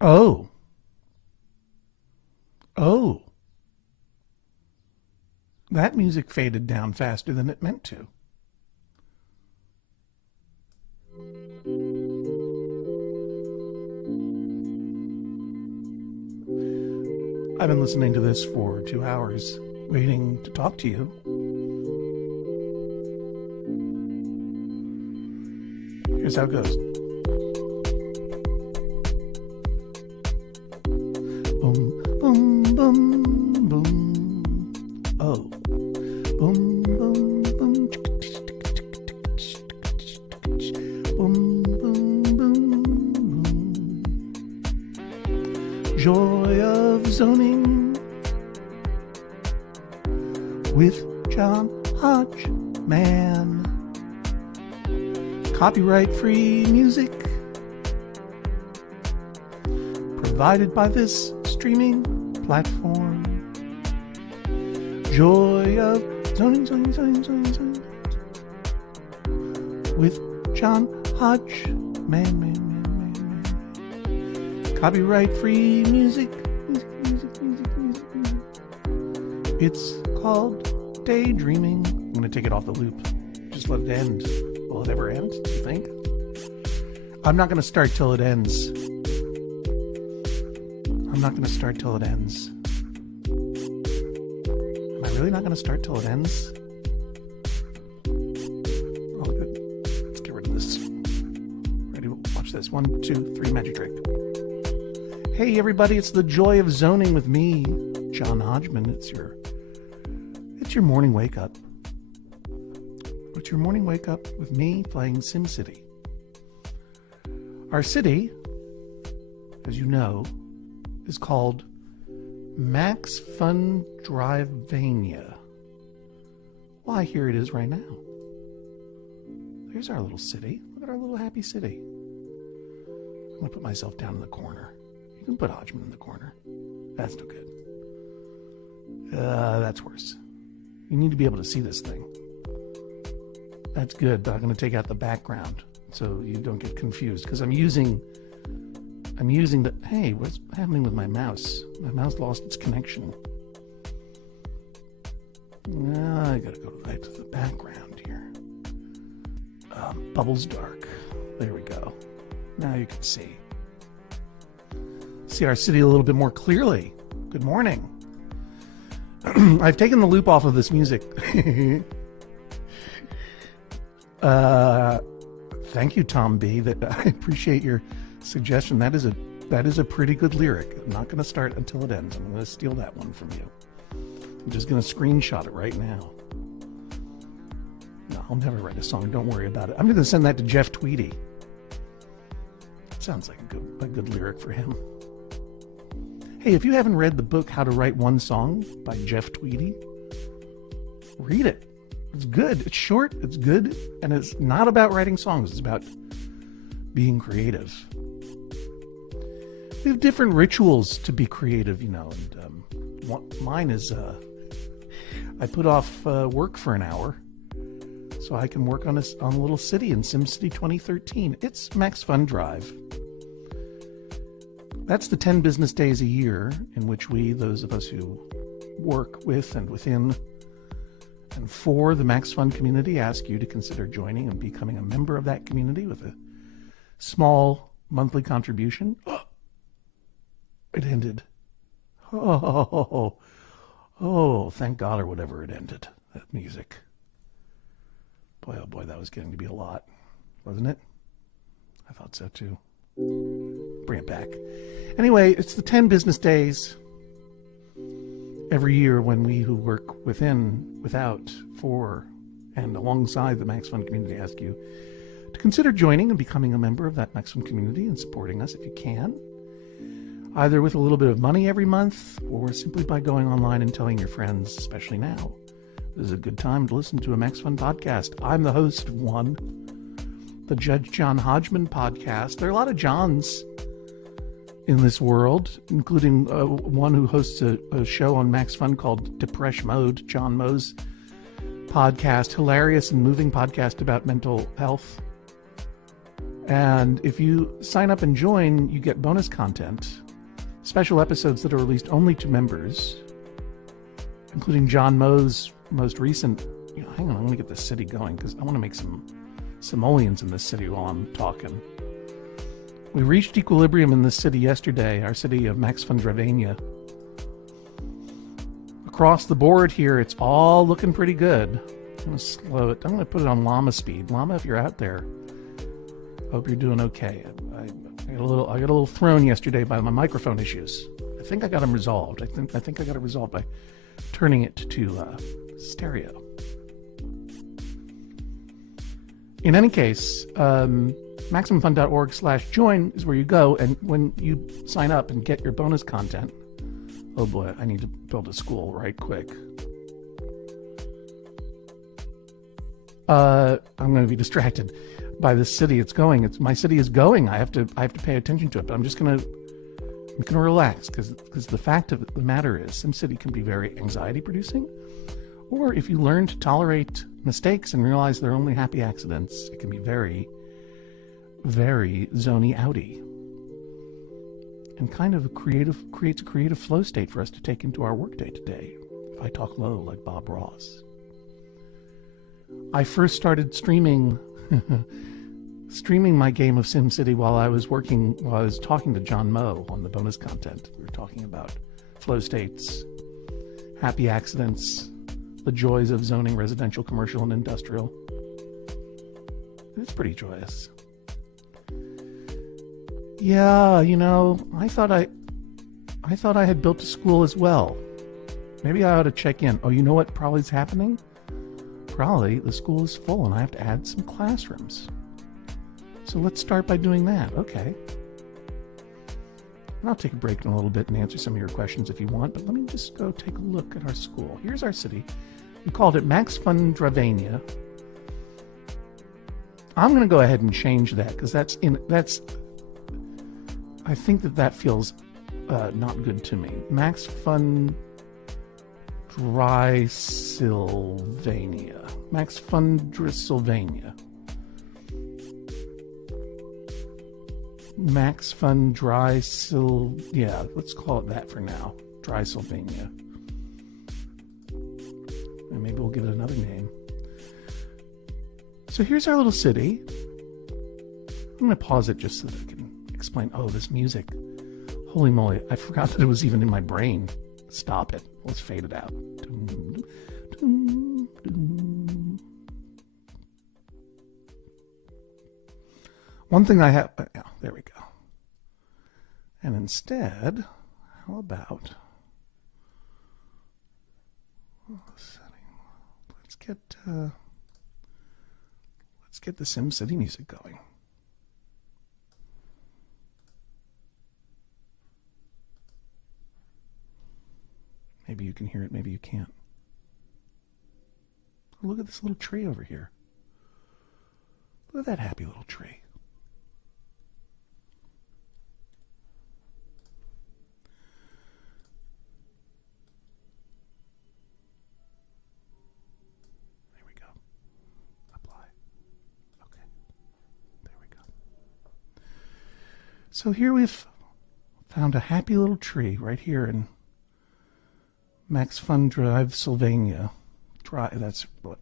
Oh. Oh. That music faded down faster than it meant to. I've been listening to this for 2 hours, waiting to talk to you. Here's how it goes. Boom, boom, boom, boom. Oh. Boom, boom, boom. Boom, boom, boom, boom. Joy of zoning with John Hodgman. Copyright-free music provided by this streaming platform. Joy of zoning with John Hodgman. Copyright-free music. It's called Daydreaming. I'm going to take it off the loop. Just let it end. Will it ever end, do you think? I'm not going to start till it ends. I'm not going to start till it ends. Am I really not going to start till it ends? Oh, good. Let's get rid of this. Ready? Watch this. 1, 2, 3, magic trick. Hey, everybody. It's the joy of zoning with me, John Hodgman. It's your morning wake up. It's your morning wake up with me playing SimCity. Our city, as you know, is called MaxFunDrivania. Why, here it is right now. There's our little city. Look at our little happy city. I'm going to put myself down in the corner. You can put Hodgman in the corner. That's no good. That's worse. You need to be able to see this thing. That's good, but I'm going to take out the background so you don't get confused, because I'm using the... Hey, what's happening with my mouse? My mouse lost its connection. I got to go right to the background here. Bubbles dark. There we go. Now you can see our city a little bit more clearly. Good morning. I've taken the loop off of this music. Thank you, Tom B. I appreciate your suggestion. That is a pretty good lyric. I'm not going to start until it ends. I'm going to steal that one from you. I'm just going to screenshot it right now. No, I'll never write a song. Don't worry about it. I'm going to send that to Jeff Tweedy. Sounds like a good lyric for him. Hey, if you haven't read the book How to Write One Song by Jeff Tweedy, read it. It's good. It's short. It's good. And it's not about writing songs. It's about being creative. We have different rituals to be creative, you know. And mine is I put off work for an hour so I can work on a little city in SimCity 2013. It's MaxFunDrive. That's the 10 business days a year in which we, those of us who work with and within and for the MaxFun community, ask you to consider joining and becoming a member of that community with a small monthly contribution. Oh, it ended. Oh, thank God, or whatever it ended. That music. Boy, oh boy, that was getting to be a lot, wasn't it? I thought so too. Bring it back. Anyway, it's the 10 business days every year when we who work within, without, for, and alongside the MaxFun community ask you to consider joining and becoming a member of that MaxFun community and supporting us if you can, either with a little bit of money every month or simply by going online and telling your friends, especially now. This is a good time to listen to a MaxFun podcast. I'm the host of one, the Judge John Hodgman podcast. There are a lot of Johns in this world, including one who hosts a show on MaxFun called Depresh Mode, John Moe's podcast, hilarious and moving podcast about mental health And if you sign up and join, you get bonus content, special episodes that are released only to members, including John Moe's most recent. Hang on, I'm going to get this city going because I want to make some simoleons in this city while I'm talking. We reached equilibrium in this city yesterday, our city of MaxFunDrivania. Across the board here, it's all looking pretty good. I'm going to slow it. I'm going to put it on llama speed. Llama, if you're out there, hope you're doing okay. I got a little thrown yesterday by my microphone issues. I think I got them resolved. I think I got it resolved by turning it to stereo. In any case, MaximumFun.org/join is where you go, and when you sign up and get your bonus content, oh boy, I need to build a school right quick. I'm going to be distracted by this city. It's going. My city is going. I have to pay attention to it. But I'm just going to relax because the fact of the matter is, SimCity can be very anxiety producing. Or if you learn to tolerate mistakes and realize they're only happy accidents, it can be very, very zony outy. And kind of creates a creative flow state for us to take into our workday today. If I talk low like Bob Ross. I first started streaming my game of SimCity while I was talking to John Moe on the bonus content. We were talking about flow states, happy accidents, the joys of zoning residential, commercial, and industrial. It's pretty joyous. Yeah, I thought I had built a school as well. Maybe I ought to check in. Oh, you know what probably is happening? Probably the school is full and I have to add some classrooms. So let's start by doing that. Okay. And I'll take a break in a little bit and answer some of your questions if you want, but let me just go take a look at our school. Here's our city. We called it MaxFunDrivania. I'm going to go ahead and change that because I think that feels not good to me. MaxFunDrivania. MaxFunDrivania. Yeah, let's call it that for now. Drysylvania. And maybe we'll give it another name. So here's our little city. I'm going to pause it just so that I can explain. Oh, this music. Holy moly, I forgot that it was even in my brain. Stop it. Let's fade it out. One thing I have... Oh, there we go. And instead, how about... Let's get the SimCity music going. Maybe you can hear it, maybe you can't. Look at this little tree over here. Look at that happy little tree. There we go. Apply. Okay. There we go. So here we've found a happy little tree right here in MaxFunDrivania.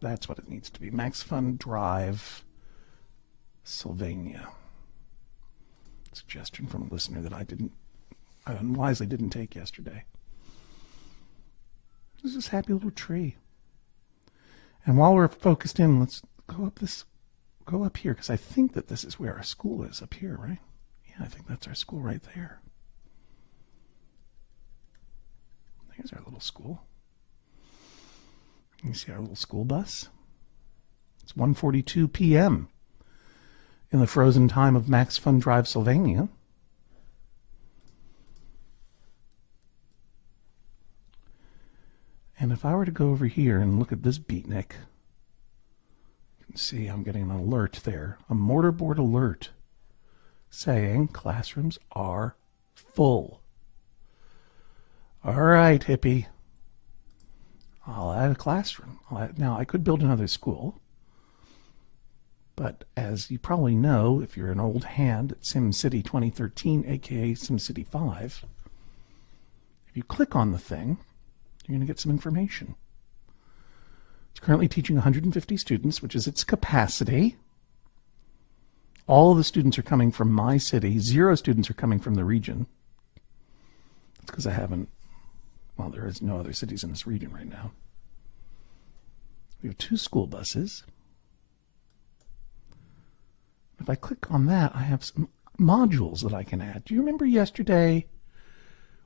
That's what it needs to be. MaxFunDrive Sylvania. Suggestion from a listener that I unwisely didn't take yesterday. This is this happy little tree. And while we're focused in, let's go up here, because I think that this is where our school is, up here, right? Yeah, I think that's our school right there. Here's our little school. You see our little school bus? It's 1:42 p.m. in the frozen time of MaxFunDrivania. And if I were to go over here and look at this beatnik, you can see I'm getting an alert there, a mortarboard alert saying classrooms are full. All right, hippie. I'll add a classroom. Now, I could build another school. But I think I'm going to But as you probably know, if you're an old hand at SimCity 2013, aka SimCity 5, if you click on the thing, you're going to get some information. It's currently teaching 150 students, which is its capacity. All of the students are coming from my city. 0 students are coming from the region. That's because I haven't, well, there is no other cities in this region right now. We have 2 school buses. If I click on that, I have some modules that I can add. Do you remember yesterday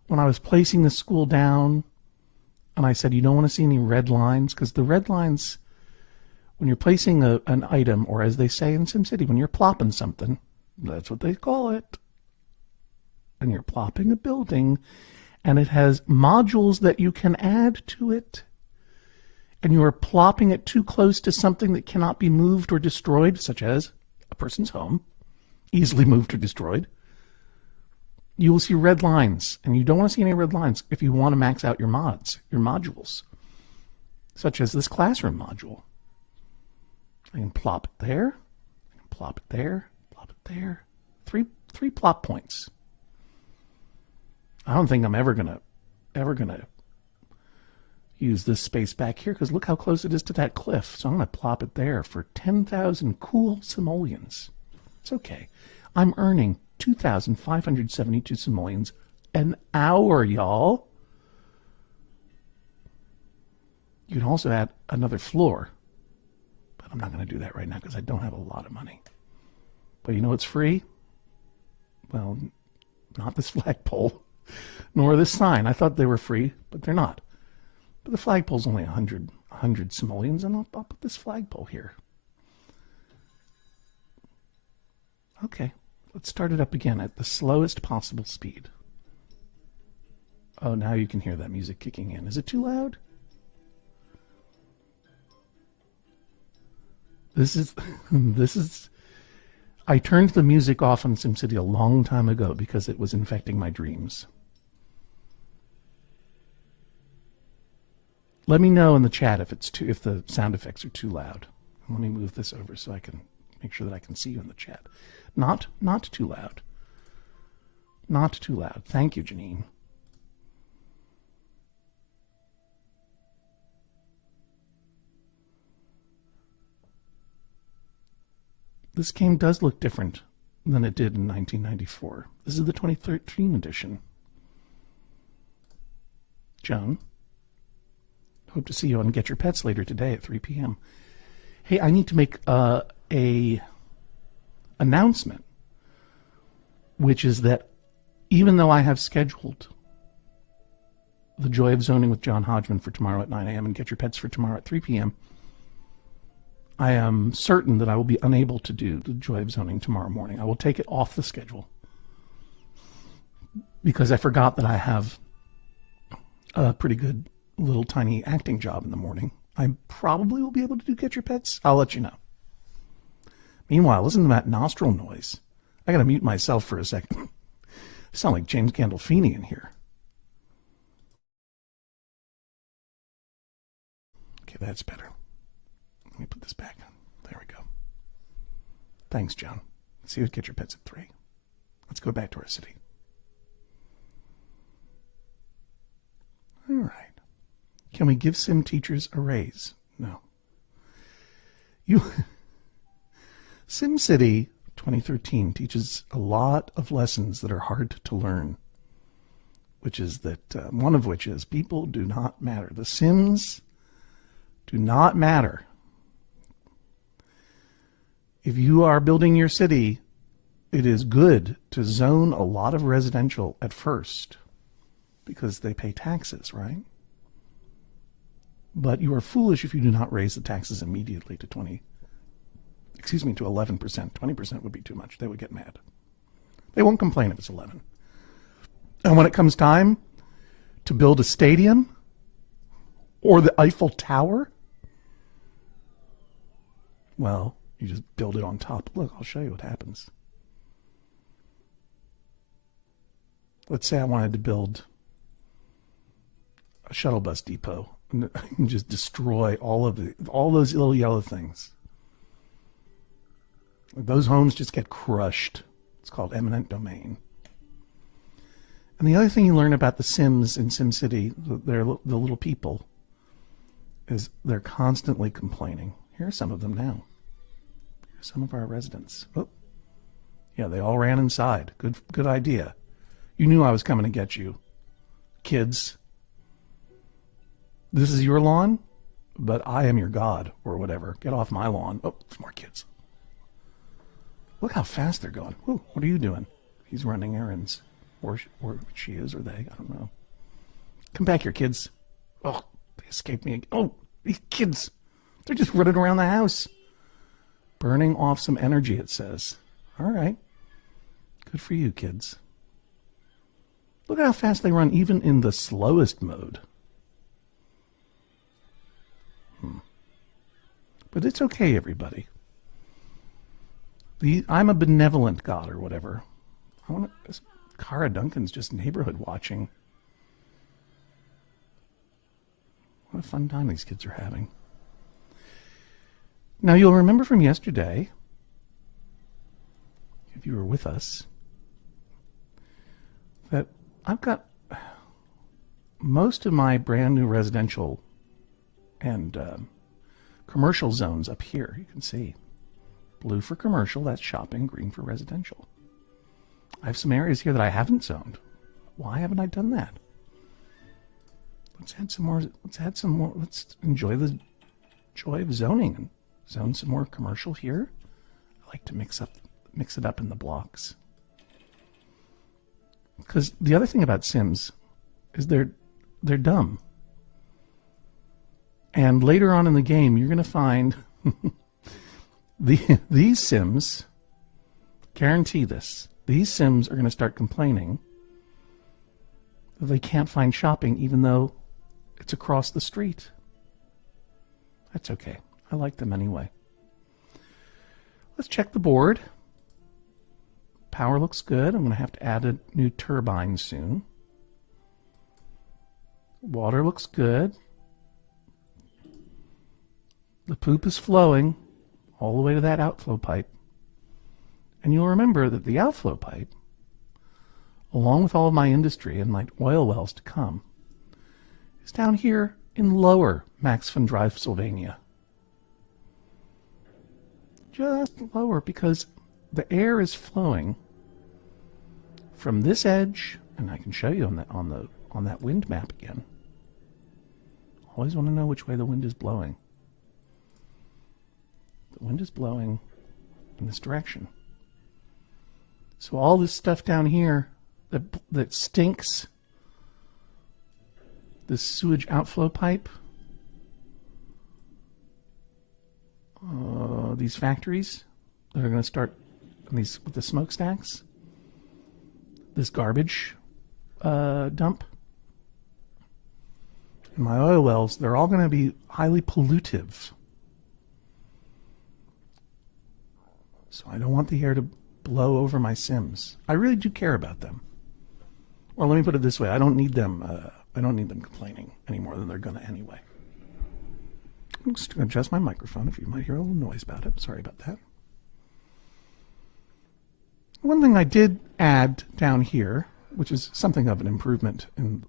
when I was placing the school down and I said you don't want to see any red lines? Because the red lines, when you're placing an item, or as they say in SimCity, when you're plopping something, that's what they call it, and you're plopping a building, and it has modules that you can add to it, and you are plopping it too close to something that cannot be moved or destroyed, such as a person's home, easily moved or destroyed, you will see red lines, and you don't want to see any red lines if you want to max out your modules, such as this classroom module. I can plop it there, I can plop it there, plop it there. Three plop points. I don't think I'm ever gonna use this space back here, because look how close it is to that cliff. So I'm gonna plop it there for 10,000 cool simoleons. It's okay. I'm earning 2,572 simoleons an hour, y'all. You can also add another floor, but I'm not going to do that right now because I don't have a lot of money. But you know what's free? Well, not this flagpole, nor this sign. I thought they were free, but they're not. But the flagpole's only 100 simoleons, and I'll put this flagpole here. Okay, let's start it up again at the slowest possible speed. Oh, now you can hear that music kicking in. Is it too loud? This is, I turned the music off on SimCity a long time ago because it was infecting my dreams. Let me know in the chat if the sound effects are too loud. Let me move this over so I can make sure that I can see you in the chat. Not too loud. Not too loud. Thank you, Janine. This game does look different than it did in 1994. This is the 2013 edition. Joan, hope to see you on Get Your Pets later today at 3 p.m. Hey, I need to make a announcement, which is that even though I have scheduled The Joy of Zoning with John Hodgman for tomorrow at 9 a.m. and Get Your Pets for tomorrow at 3 p.m., I am certain that I will be unable to do The Joy of Zoning tomorrow morning. I will take it off the schedule because I forgot that I have a pretty good little tiny acting job in the morning. I probably will be able to do Get Your Pets. I'll let you know. Meanwhile, listen to that nostril noise. I gotta mute myself for a second. I sound like James Gandolfini in here. Okay, that's better. Let me put this back on. There we go. Thanks, John. See you at Get Your Pets at 3. Let's go back to our city. All right. Can we give sim teachers a raise? No. SimCity 2013 teaches a lot of lessons that are hard to learn, which is that one of which is people do not matter. The Sims do not matter. If you are building your city, it is good to zone a lot of residential at first because they pay taxes, right? But you are foolish if you do not raise the taxes immediately to 11%. 20% would be too much. They would get mad. They won't complain if it's 11. And when it comes time to build a stadium or the Eiffel Tower, well, you just build it on top. Look, I'll show you what happens. Let's say I wanted to build a shuttle bus depot and just destroy all those little yellow things. Those homes just get crushed. It's called eminent domain. And the other thing you learn about the Sims in SimCity, they're the little people, is they're constantly complaining. Here are some of them now. Here's some of our residents. Oh, yeah, they all ran inside. Good idea. You knew I was coming to get you, kids. This is your lawn, but I am your god, or whatever. Get off my lawn. Oh, there's more kids. Look how fast they're going. Ooh, what are you doing? He's running errands. Or she is, or they. I don't know. Come back here, kids. Oh, they escaped me again. Oh, these kids. They're just running around the house. Burning off some energy, it says. All right. Good for you, kids. Look how fast they run, even in the slowest mode. But it's okay, everybody. I'm a benevolent god or whatever. Cara Duncan's just neighborhood watching. What a fun time these kids are having. Now, you'll remember from yesterday, if you were with us, that I've got most of my brand new residential and commercial zones up here. You can see blue for commercial, that's shopping, green for residential. I have some areas here that I haven't zoned. Why haven't I done that? Let's add some more. Let's enjoy the joy of zoning and zone some more commercial here. I like to mix it up in the blocks. Because the other thing about Sims is they're dumb. And later on in the game, you're going to find these Sims, guarantee this, these Sims are going to start complaining that they can't find shopping even though it's across the street. That's okay. I like them anyway. Let's check the board. Power looks good. I'm going to have to add a new turbine soon. Water looks good. The poop is flowing all the way to that outflow pipe. And you'll remember that the outflow pipe, along with all of my industry and my oil wells to come, is down here in lower MaxFunDrivania. Just lower, because the air is flowing from this edge, and I can show you on that wind map again. Always want to know which way the wind is blowing. The wind is blowing in this direction. So all this stuff down here that stinks, this sewage outflow pipe, these factories that are going to start with the smokestacks, this garbage dump, and my oil wells, they're all going to be highly pollutive. So I don't want the air to blow over my Sims. I really do care about them. Or let me put it this way: I don't need them. I don't need them complaining any more than they're going to anyway. I'm just going to adjust my microphone. If you might hear a little noise about it, sorry about that. One thing I did add down here, which is something of an improvement, and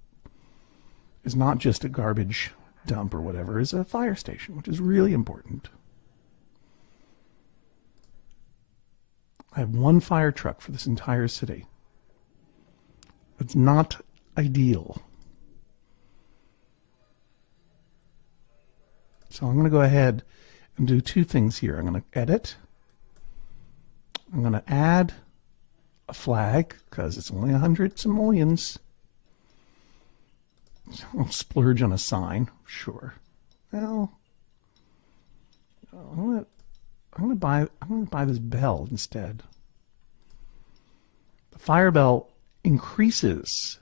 is not just a garbage dump or whatever, is a fire station, which is really important. I have one fire truck for this entire city. It's not ideal. So I'm going to go ahead and do two things here. I'm going to edit. I'm going to add a flag, because it's only 100 simoleons. I'll splurge on a sign, sure. Well, I'm going to buy this bell instead. The fire bell increases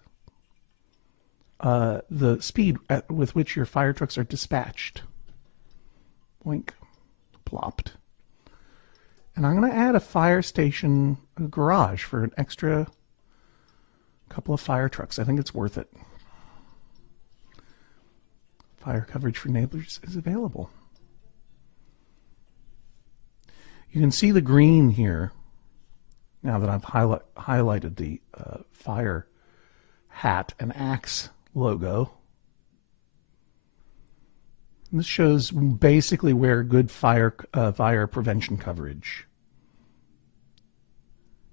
the speed with which your fire trucks are dispatched. Boink, plopped. And I'm going to add a fire station, a garage for an extra couple of fire trucks. I think it's worth it. Fire coverage for neighbors is available. You can see the green here now that I've highlighted the fire hat and axe logo. And this shows basically where good fire prevention coverage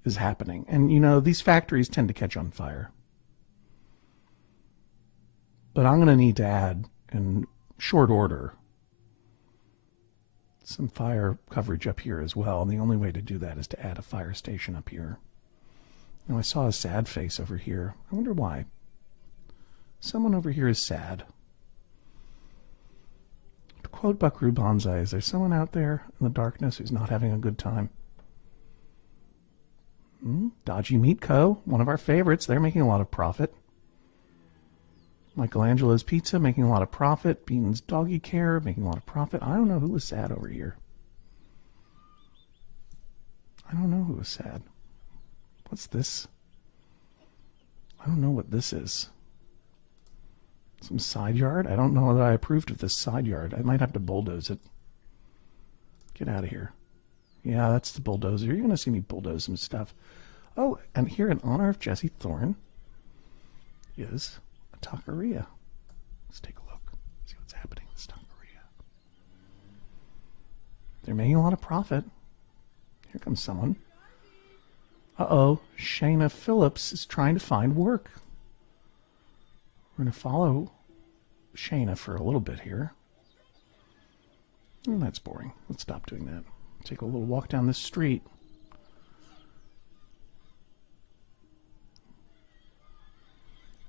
is happening. And, you know, these factories tend to catch on fire. But I'm going to need to add, in short order, some fire coverage up here as well. And the only way to do that is to add a fire station up here. Now, I saw a sad face over here. I wonder why. Someone over here is sad. To quote Buckaroo Banzai, is there someone out there in the darkness who's not having a good time? Dodgy Meat Co., one of our favorites. They're making a lot of profit. Michelangelo's Pizza, making a lot of profit. Bean's Doggy Care, making a lot of profit. I don't know who was sad over here. I don't know who was sad. What's this? I don't know what this is. Some side yard? I don't know that I approved of this side yard. I might have to bulldoze it. Get out of here. Yeah, that's the bulldozer. You're going to see me bulldoze some stuff. Oh, and here in honor of Jesse Thorne is a taqueria. Let's take a look. See what's happening in this taqueria. They're making a lot of profit. Here comes someone. Uh-oh, Shayna Phillips is trying to find work. We're going to follow Shayna for a little bit here. Oh, that's boring. Let's stop doing that. Take a little walk down this street.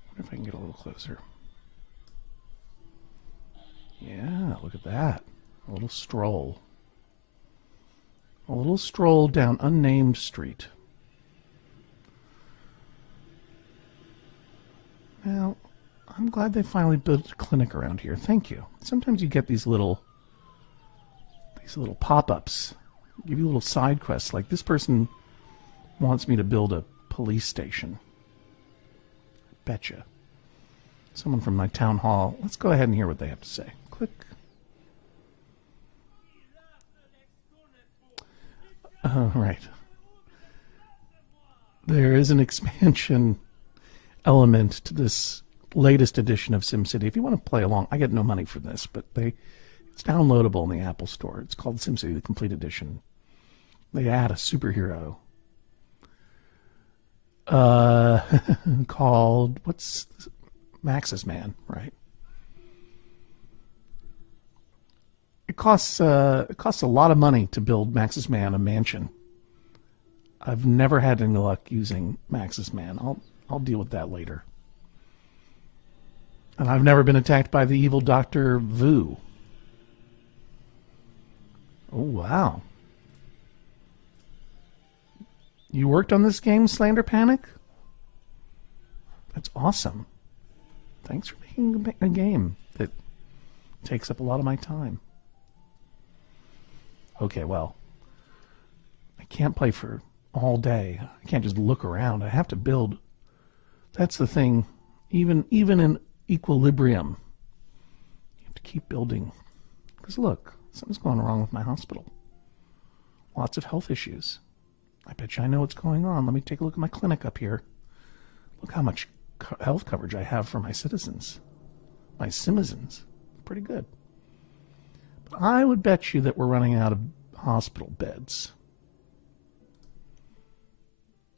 I wonder if I can get a little closer. Yeah, look at that. A little stroll. A little stroll down unnamed street. Now, I'm glad they finally built a clinic around here. Thank you. Sometimes you get these little pop-ups. Give you little side quests. Like this person wants me to build a police station. Betcha. Someone from my town hall. Let's go ahead and hear what they have to say. Click. Right. There is an expansion element to this latest edition of SimCity. If you want to play along, I get no money for this, but it's downloadable in the Apple Store. It's called SimCity, the Complete Edition. They add a superhero called, what's Max's Man, right? It costs a lot of money to build Max's Man a mansion. I've never had any luck using Max's Man. I'll deal with that later. And I've never been attacked by the evil Dr. Vu. Oh, wow. You worked on this game, Slander Panic? That's awesome. Thanks for making a game that takes up a lot of my time. Okay, well, I can't play for all day. I can't just look around. I have to build. That's the thing. Even in equilibrium, you have to keep building. Because look, something's going wrong with my hospital. Lots of health issues. I bet you I know what's going on. Let me take a look at my clinic up here. Look how much health coverage I have for my citizens. My citizens. Pretty good. But I would bet you that we're running out of hospital beds.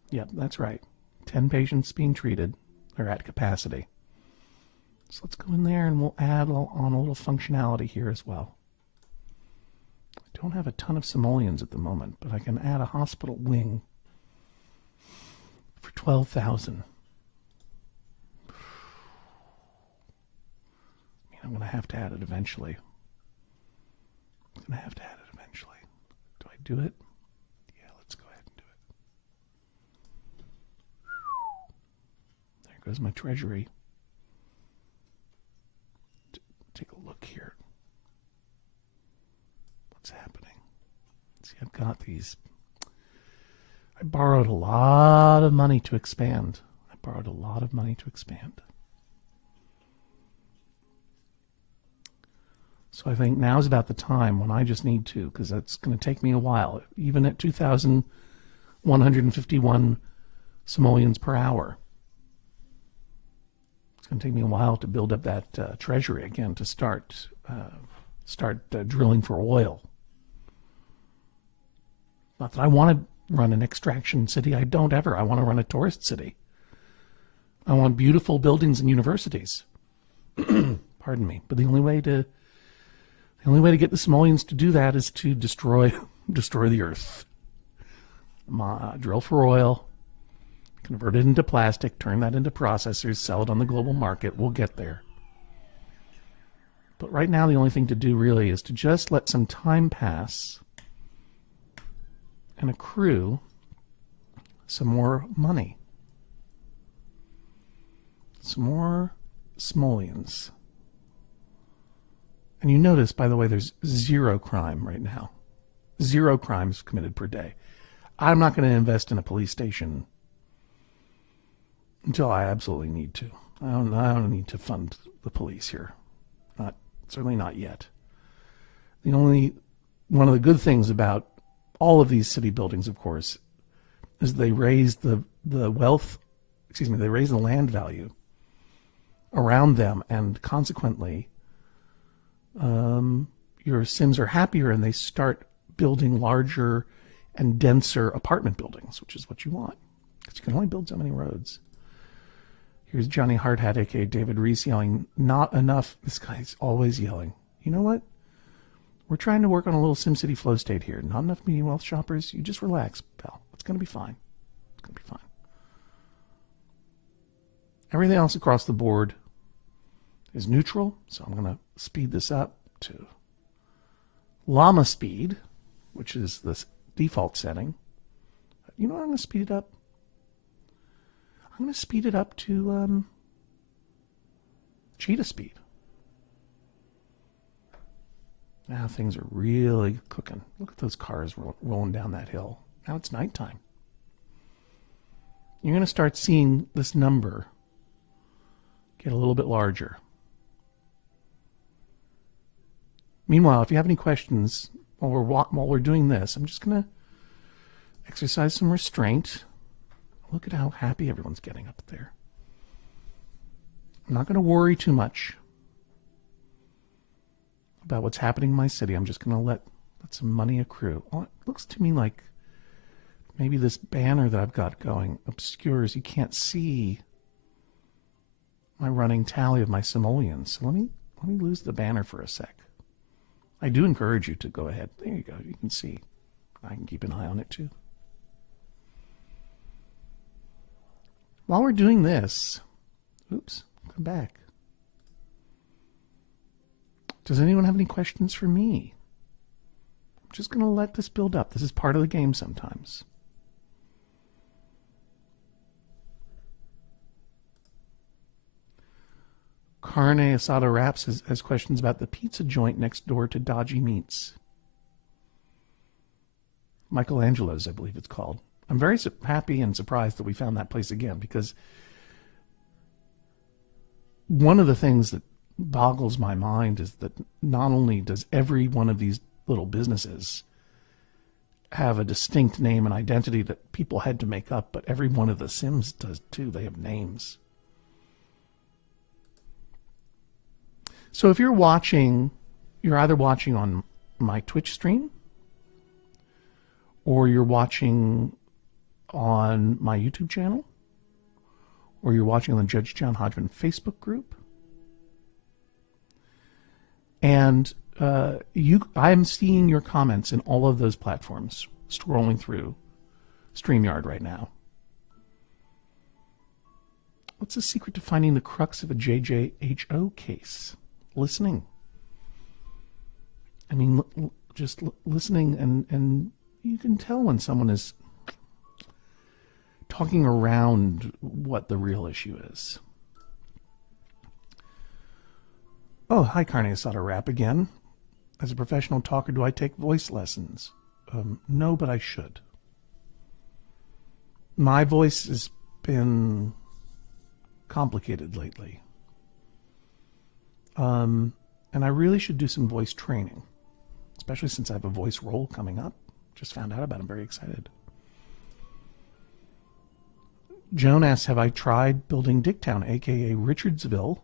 Yep, that's right. 10 patients being treated. They're at capacity. So let's go in there and we'll add on a little functionality here as well. I don't have a ton of simoleons at the moment, but I can add a hospital wing for 12,000. I mean, I'm going to have to add it eventually. I'm going to have to add it eventually. Do I do it? Yeah, let's go ahead and do it. There goes my treasury. Take a look here. What's happening? See, I've got these. I borrowed a lot of money to expand. So I think now's about the time when I just need to, because that's going to take me a while, even at 2,151 simoleons per hour. It's going to take me a while to build up that treasury again to start drilling for oil. Not that I want to run an extraction city. I don't ever. I want to run a tourist city. I want beautiful buildings and universities. Pardon me. But the only way to get the simoleons to do that is to destroy the earth. Drill for oil, convert it into plastic, turn that into processors, sell it on the global market. We'll get there. But right now, the only thing to do really is to just let some time pass and accrue some more money. Some more simoleons. And you notice, by the way, there's zero crime right now. 0 crimes committed per day. I'm not going to invest in a police station until I absolutely need to. I don't need to fund the police here. Certainly not yet. One of the good things about all of these city buildings, of course, is they raise the land value around them, and consequently, your Sims are happier and they start building larger and denser apartment buildings, which is what you want, because you can only build so many roads. Here's Johnny Hardhat, aka David Reese, yelling, "Not enough." This guy's always yelling. You know what? We're trying to work on a little SimCity flow state here. Not enough medium wealth shoppers. You just relax, pal. It's going to be fine. It's going to be fine. Everything else across the board is neutral, so I'm going to speed this up to llama speed, which is the default setting. You know what? I'm going to speed it up. I'm going to speed it up to cheetah speed. Now things are really cooking. Look at those cars rolling down that hill. Now it's nighttime. You're going to start seeing this number get a little bit larger. Meanwhile, if you have any questions while we're doing this, I'm just going to exercise some restraint. Look at how happy everyone's getting up there. I'm not going to worry too much about what's happening in my city. I'm just going to let some money accrue. Oh, it looks to me like maybe this banner that I've got going obscures. You can't see my running tally of my simoleons. So let me lose the banner for a sec. I do encourage you to go ahead. There you go. You can see. I can keep an eye on it too. While we're doing this, oops, come back. Does anyone have any questions for me? I'm just going to let this build up. This is part of the game sometimes. Carne Asada Wraps has questions about the pizza joint next door to Dodgy Meats. Michelangelo's, I believe it's called. I'm very happy and surprised that we found that place again, because one of the things that boggles my mind is that not only does every one of these little businesses have a distinct name and identity that people had to make up, but every one of the Sims does too. They have names. So if you're watching, you're either watching on my Twitch stream or you're watching on my YouTube channel, or you're watching on the Judge John Hodgman Facebook group. And I'm seeing your comments in all of those platforms, scrolling through StreamYard right now. What's the secret to finding the crux of a JJHO case? Listening. I mean, just listening, and you can tell when someone is talking around what the real issue is. Oh, hi, Carne Asada Rap again. As a professional talker, do I take voice lessons? No, but I should. My voice has been complicated lately. And I really should do some voice training, especially since I have a voice role coming up. Just found out about it. I'm very excited. Joan asks, have I tried building Dicktown, a.k.a. Richardsville,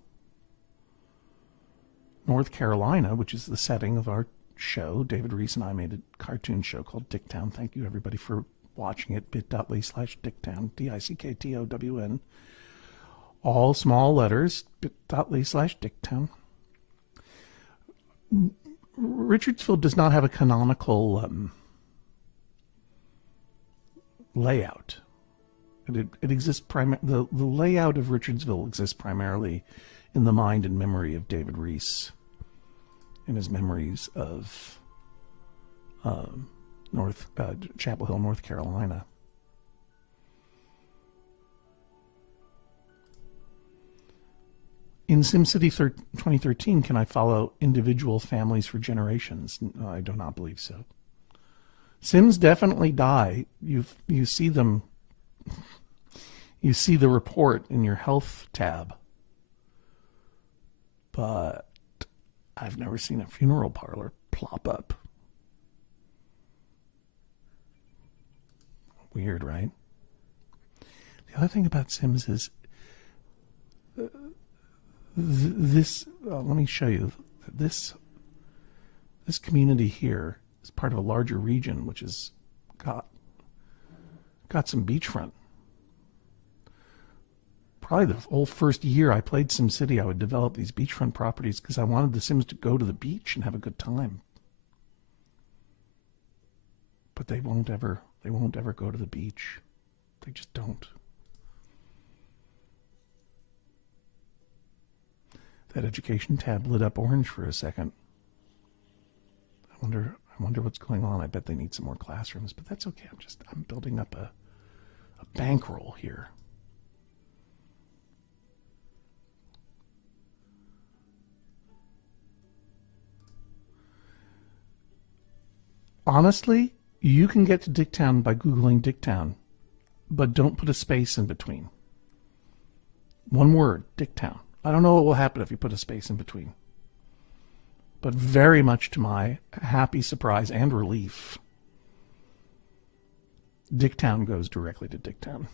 North Carolina, which is the setting of our show. David Reese and I made a cartoon show called Dicktown. Thank you, everybody, for watching it. bit.ly/Dicktown, Dicktown. All small letters, bit.ly/Dicktown. Richardsville does not have a canonical layout. It exists the layout of Richardsville exists primarily in the mind and memory of David Reese, in his memories of Chapel Hill, North Carolina. In SimCity 2013, can I follow individual families for generations? No, I do not believe so. Sims definitely die. You see them. You see the report in your health tab. But I've never seen a funeral parlor plop up. Weird, right? The other thing about Sims is this. Let me show you. This community here is part of a larger region, which has got some beachfront. Probably the whole first year I played SimCity, I would develop these beachfront properties because I wanted the Sims to go to the beach and have a good time. But they won't ever go to the beach. They just don't. That education tab lit up orange for a second. I wonder what's going on. I bet they need some more classrooms, but that's okay. I'm building up a bankroll here. Honestly, you can get to Dicktown by Googling Dicktown, but don't put a space in between. One word, Dicktown. I don't know what will happen if you put a space in between. But very much to my happy surprise and relief, Dicktown goes directly to Dicktown.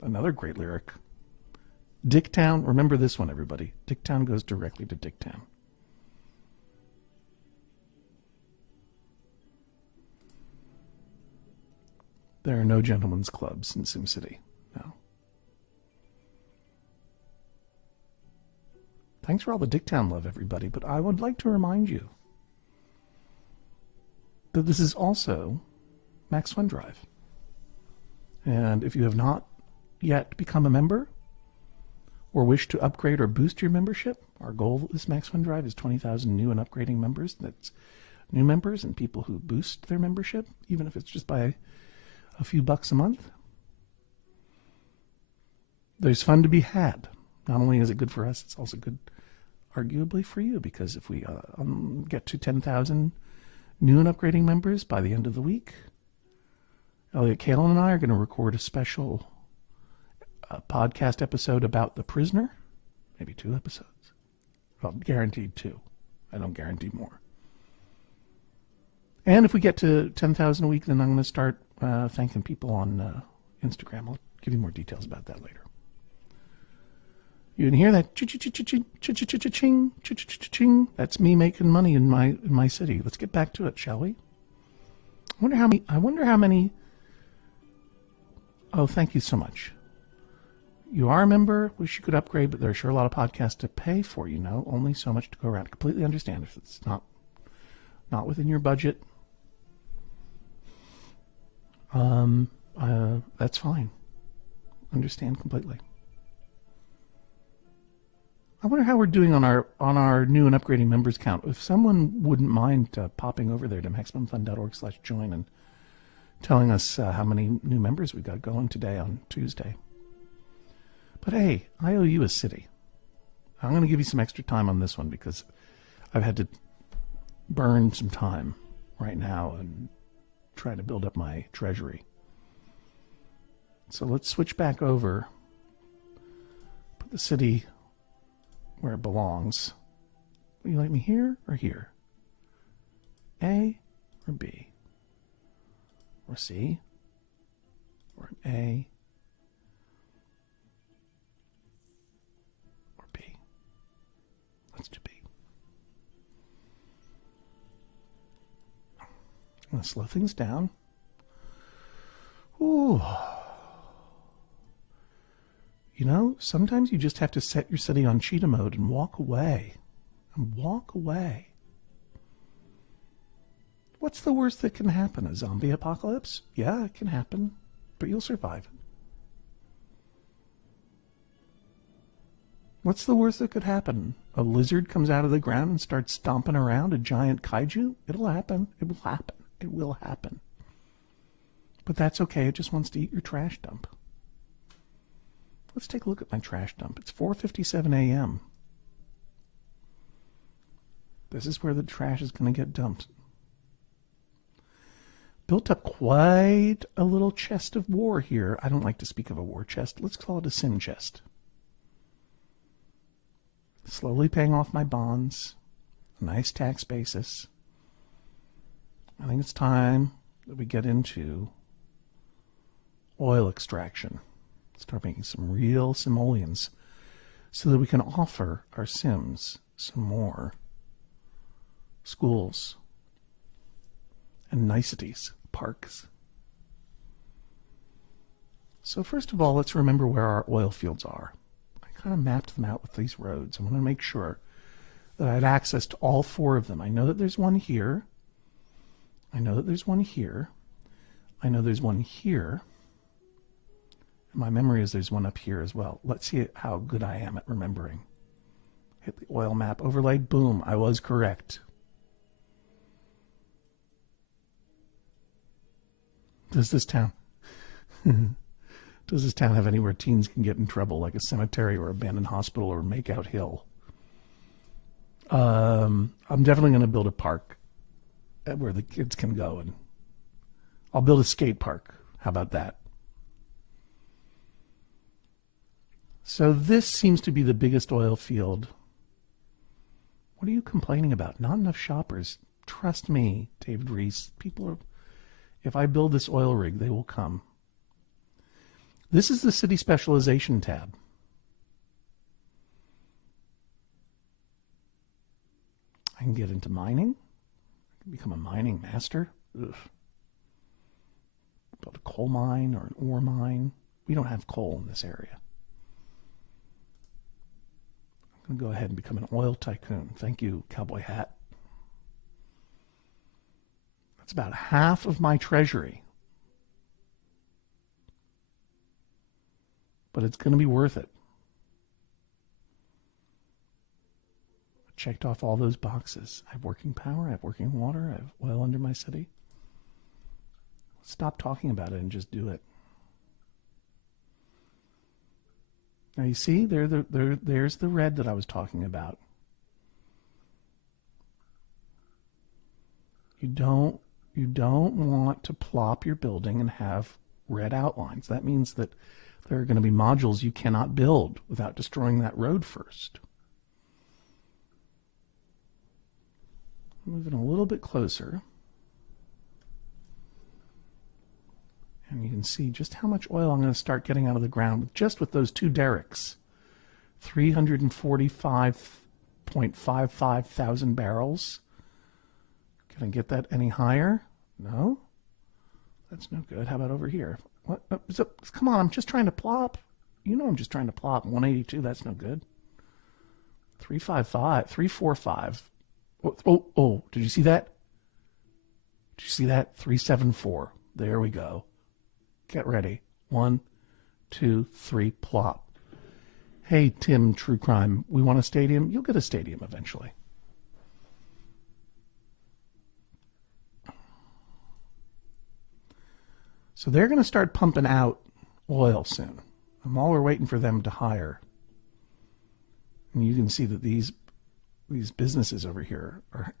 Another great lyric. Dicktown, remember this one, everybody. Dicktown goes directly to Dicktown. There are no gentlemen's clubs in SimCity. No. Thanks for all the Dicktown love, everybody, but I would like to remind you that this is also MaxFunDrive. And if you have not yet become a member or wish to upgrade or boost your membership, our goal with this MaxFunDrive is 20,000 new and upgrading members. That's new members and people who boost their membership, even if it's just by a few bucks a month. There's fun to be had. Not only is it good for us, it's also good, arguably, for you, because if we get to 10,000 new and upgrading members by the end of the week, Elliot Kalin and I are going to record a special podcast episode about The Prisoner. Maybe 2 episodes. Well, guaranteed 2. I don't guarantee more. And if we get to 10,000 a week, then I'm going to start thanking people on Instagram. I'll give you more details about that later. You can hear that ching. That's me making money in my city. Let's get back to it, shall we? I wonder how many. Oh, thank you so much. You are a member. Wish you could upgrade, but there are sure a lot of podcasts to pay for. Only so much to go around. Completely understand if it's not within your budget. That's fine. Understand completely. I wonder how we're doing on our new and upgrading members count. If someone wouldn't mind popping over there to MaximumFun.org/join and telling us how many new members we got going today on Tuesday. But hey, I owe you a city. I'm going to give you some extra time on this one because I've had to burn some time right now and try to build up my treasury. So let's switch back over. Put the city where it belongs. Would you like me here or here? A or B? Or C? Or an A? Or B? Let's do B. I'm going to slow things down. Ooh. You know, sometimes you just have to set your city on cheetah mode and walk away. And walk away. What's the worst that can happen? A zombie apocalypse? Yeah, it can happen, but you'll survive it. What's the worst that could happen? A lizard comes out of the ground and starts stomping around, a giant kaiju? It'll happen. It will happen. It will happen. But that's okay. It just wants to eat your trash dump. Let's take a look at my trash dump. It's 4:57 a.m. This is where the trash is going to get dumped. Built up quite a little chest of war here. I don't like to speak of a war chest. Let's call it a sim chest. Slowly paying off my bonds. A nice tax basis. I think it's time that we get into oil extraction. Start making some real simoleons so that we can offer our Sims some more schools and niceties, parks. So first of all, let's remember where our oil fields are. I kind of mapped them out with these roads. I want to make sure that I had access to all four of them. I know that there's one here. I know that there's one here. I know there's one here. My memory is there's one up here as well. Let's see how good I am at remembering. Hit the oil map overlay. Boom. I was correct. Does this town have anywhere teens can get in trouble, like a cemetery or abandoned hospital or Makeout Hill? I'm definitely going to build a park where the kids can go, and I'll build a skate park. How about that? So this seems to be the biggest oil field. What are you complaining about? Not enough shoppers. Trust me, David Reese. People are... If I build this oil rig, they will come. This is the city specialization tab. I can get into mining. I can become a mining master. Ugh. Build a coal mine or an ore mine. We don't have coal in this area. I'm going to go ahead and become an oil tycoon. Thank you, cowboy hat. That's about half of my treasury. But it's going to be worth it. I checked off all those boxes. I have working power, I have working water, I have oil under my city. Stop talking about it and just do it. Now you see, there's the red that I was talking about. You don't want to plop your building and have red outlines. That means that there are going to be modules you cannot build without destroying that road first. Moving a little bit closer. And you can see just how much oil I'm going to start getting out of the ground just with those two derricks. 345.55 thousand barrels. Can I get that any higher? No? That's no good. How about over here? What? Come on, I'm just trying to plop. You know I'm just trying to plop. 182, that's no good. 355, 345. Oh, did you see that? Did you see that? 374. There we go. Get ready. 1, 2, 3, plop. Hey, Tim, True Crime, we want a stadium? You'll get a stadium eventually. So they're going to start pumping out oil soon. And while we're waiting for them to hire, and you can see that these businesses over here are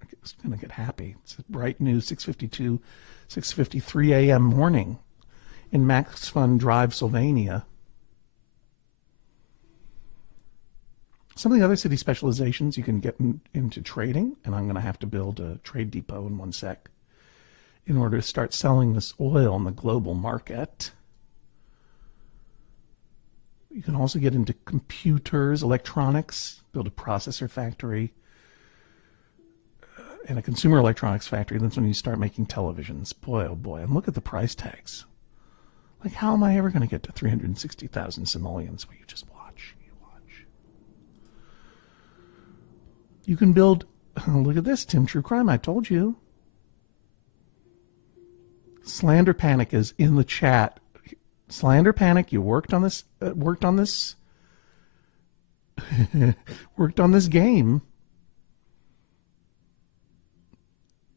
going to get happy. It's a bright new 6:53 a.m. morning in MaxFunDrivania. Some of the other city specializations, you can get into trading, and I'm going to have to build a trade depot in one sec in order to start selling this oil in the global market. You can also get into computers, electronics, build a processor factory, and a consumer electronics factory. That's when you start making televisions. Boy, oh boy, and look at the price tags. Like, how am I ever going to get to 360,000 simoleons? Well, you just watch. You watch. You can build, oh, look at this, Tim True Crime, I told you. Slander Panic is in the chat. Slander Panic, you worked on this, worked on this game,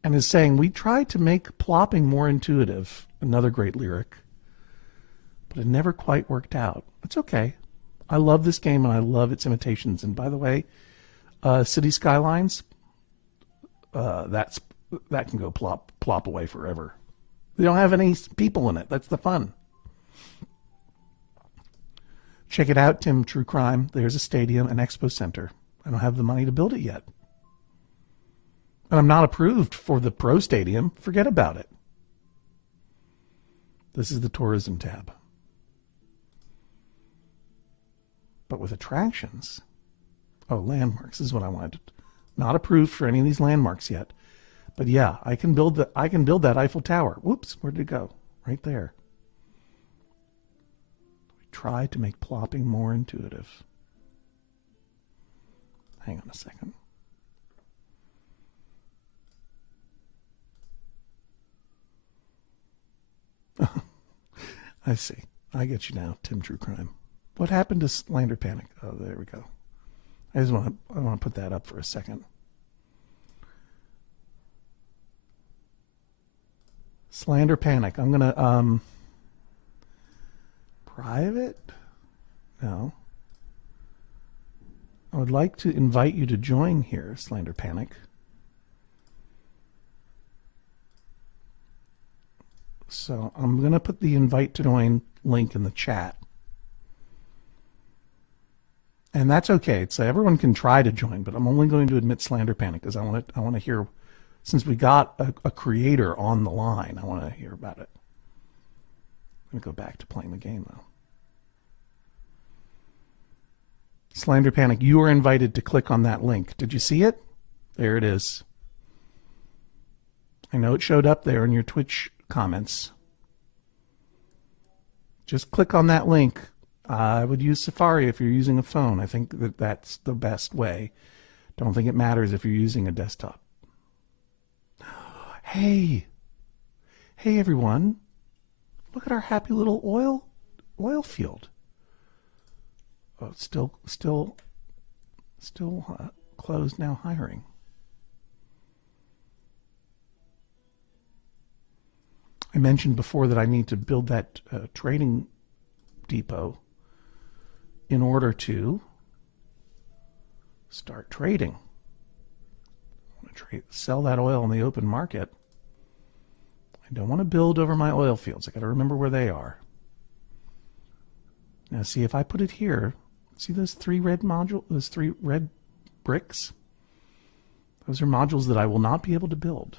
and is saying, we tried to make plopping more intuitive. Another great lyric. But it never quite worked out. It's okay. I love this game, and I love its imitations. And by the way, City Skylines, that can go plop away forever. They don't have any people in it. That's the fun. Check it out, Tim True Crime. There's a stadium, an expo center. I don't have the money to build it yet. And I'm not approved for the Pro Stadium. Forget about it. This is the tourism tab. But with attractions. Oh, landmarks. This is what I wanted. Not approved for any of these landmarks yet. But yeah, I can build that Eiffel Tower. Whoops, where did it go? Right there. We try to make plopping more intuitive. Hang on a second. I see. I get you now, Tim True Crime. What happened to Slander Panic? Oh, there we go. I want to put that up for a second. Slander Panic. I'm going to private? No. I would like to invite you to join here, Slander Panic. So I'm going to put the invite to join link in the chat. And that's okay. So everyone can try to join, but I'm only going to admit Slander Panic because I want to hear, since we got a creator on the line, I want to hear about it. I'm going to go back to playing the game, though. Slander Panic, you are invited to click on that link. Did you see it? There it is. I know it showed up there in your Twitch comments. Just click on that link. I would use Safari if you're using a phone. I think that's the best way. Don't think it matters if you're using a desktop. Hey everyone. Look at our happy little oil field. Oh, it's still closed now, hiring. I mentioned before that I need to build that trading depot in order to start trading. I want to sell that oil in the open market. I don't want to build over my oil fields. I got to remember where they are. Now, see, if I put it here, see those three red bricks? Those are modules that I will not be able to build.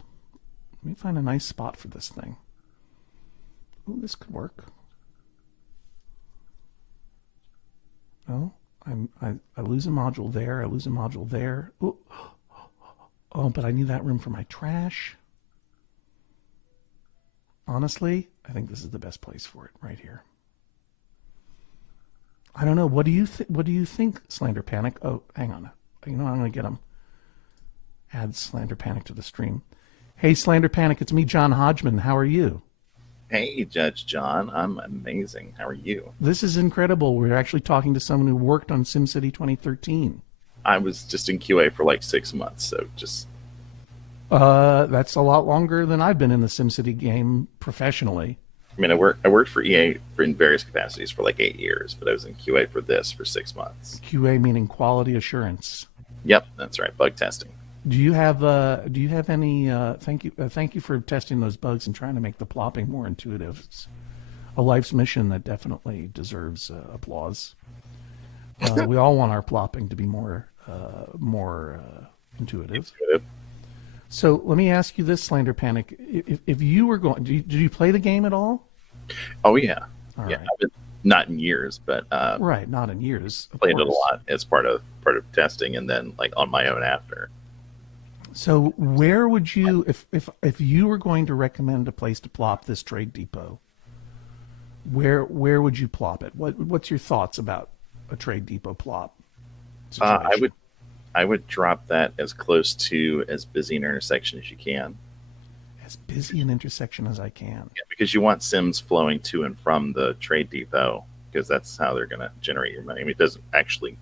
Let me find a nice spot for this thing. Oh, this could work. Oh, I lose a module there. I lose a module there. Oh, but I need that room for my trash. Honestly, I think this is the best place for it, right here. I don't know. What do you think, Slander Panic? Oh, hang on. You know, I'm going to get him. Add Slander Panic to the stream. Hey, Slander Panic, it's me, John Hodgman. How are you? Hey, Judge John. I'm amazing. How are you? This is incredible. We're actually talking to someone who worked on SimCity 2013. I was just in QA for like 6 months, so just... That's a lot longer than I've been in the SimCity game professionally. I mean, I worked for EA in various capacities for like 8 years, but I was in QA for this for 6 months. QA meaning quality assurance. Yep, that's right. Bug testing. Do you have any? Thank you for testing those bugs and trying to make the plopping more intuitive. It's a life's mission that definitely deserves applause. We all want our plopping to be more intuitive. So let me ask you this, Slander Panic. If you were going, did you play the game at all? Oh yeah, All yeah. right. I've been, not in years, but Right, not in years. Of played it a course. lot as part of testing, and then like on my own after. So where would you, if you were going to recommend a place to plop this trade depot, where would you plop it? What's your thoughts about a trade depot plop situation? I would drop that as close to as busy an intersection as you can. As busy an intersection as I can. Yeah, because you want Sims flowing to and from the trade depot, because that's how they're going to generate your money. I mean, it doesn't actually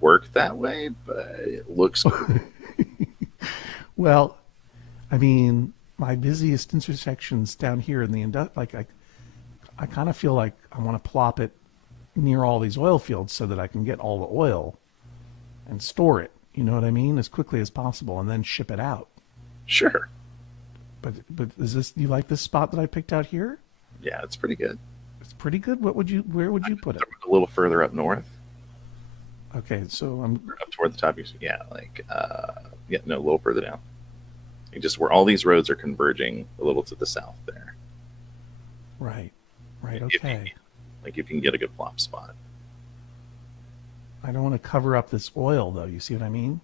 work that way, but it looks cool. Well, I mean, my busiest intersections down here in the I kind of feel like I want to plop it near all these oil fields so that I can get all the oil and store it. You know what I mean? As quickly as possible, and then ship it out. Sure. But is this, you like this spot that I picked out here? Yeah, it's pretty good. It's pretty good. Where would you put it? A little further up north, Okay, so I'm up toward the top. Yeah, no, a little further down. Just where all these roads are converging a little to the south there. right. If you Okay. if you can get a good flop spot. I don't want to cover up this oil though. You see what I mean?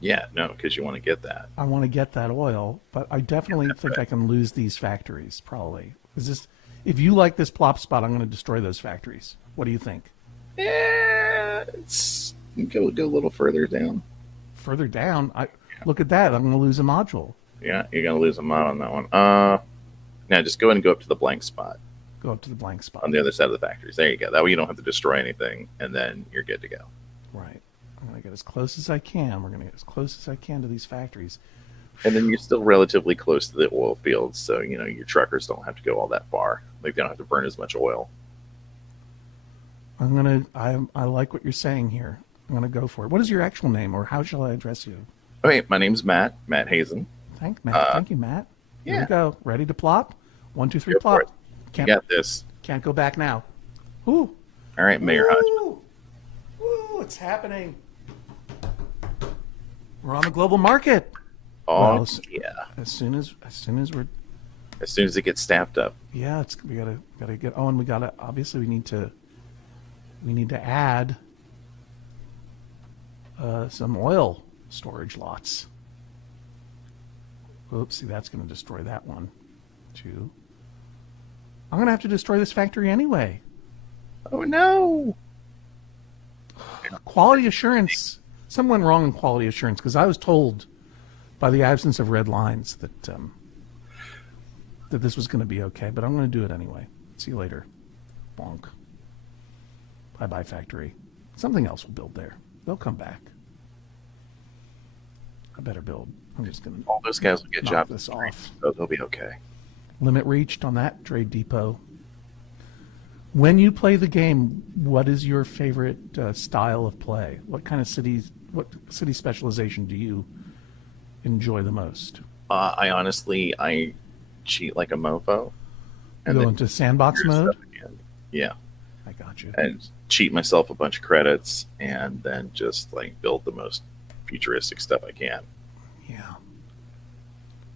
Yeah, no, because you want to get that. I want to get that oil, but I definitely think I can lose these factories. Probably. Is this? If you like this plop spot, I'm going to destroy those factories. What do you think? Yeah, it's go a little further down. Further down, look at that. I'm going to lose a module. Yeah, you're gonna lose a mod on that one. Now just go ahead and go up to the blank spot Go up to the blank spot. on the other side of the factories. There you go. That way you don't have to destroy anything, and then you're good to go. Right. I'm going to get as close as I can. We're going to get as close as I can to these factories. And then you're still relatively close to the oil fields, so your truckers don't have to go all that far. Like they don't have to burn as much oil. I like what you're saying here. I'm going to go for it. What is your actual name, or how shall I address you? Okay, my name's Matt Hazen. Thank you, Matt. Here we Yeah. go. Ready to plop? 1, 2, 3, Go for plop. it. You got this. Can't go back now. Ooh. All right, Mayor Hodgman. Ooh. Ooh, it's happening. We're on the global market. Oh Well, yeah. As soon as we're, As soon as it gets staffed up. yeah, we gotta get. Oh, and we gotta, obviously we need to add some oil storage lots. Oops, see, that's going to destroy that one, too. I'm going to have to destroy this factory anyway. Oh no. Quality assurance. Something went wrong in quality assurance because I was told by the absence of red lines that that this was going to be okay, but I'm going to do it anyway. See you later. Bonk. Bye-bye, factory. Something else will build there. They'll come back. I better build. I'm just going to All those guys will get knock jobs this off. so they'll be okay. Limit reached on that trade depot. When you play the game, what is your favorite style of play? What city specialization do you enjoy the most? I cheat like a mofo. You go into sandbox figure mode? stuff again. Yeah. I got you. And cheat myself a bunch of credits and then just like build the most futuristic stuff I can. Yeah.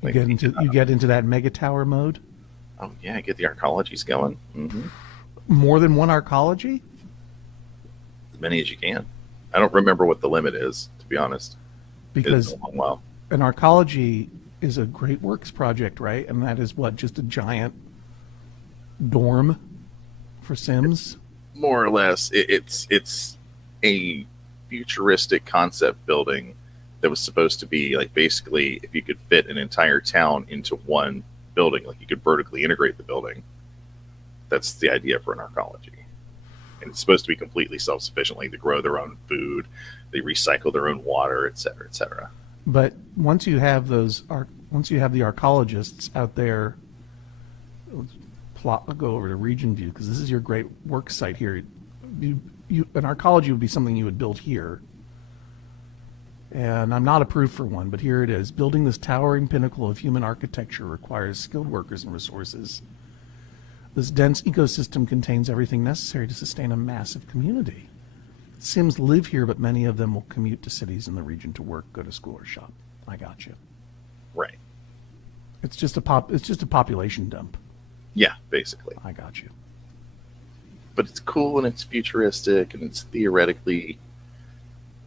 You Like, get into that mega tower mode? Oh yeah, get the arcologies going. Mm-hmm. More than one arcology? As many as you can. I don't remember what the limit is, to be honest. Because It's been a long while. an arcology is a great works project, right? And that is what, just a giant dorm for Sims? More or less, it's a futuristic concept building that was supposed to be like basically if you could fit an entire town into one building, like you could vertically integrate the building. That's the idea for an arcology. And it's supposed to be completely self-sufficient. Like they grow their own food, they recycle their own water, et cetera, et cetera. But once you have the arcologists out there, I'll go over to region view because this is your great work site here. An arcology would be something you would build here. And I'm not approved for one, but here it is. Building this towering pinnacle of human architecture requires skilled workers and resources. This dense ecosystem contains everything necessary to sustain a massive community. Sims live here, but many of them will commute to cities in the region to work, go to school, or shop. I got you. Right. It's just a population dump. Yeah, basically. I got you. But it's cool and it's futuristic and it's theoretically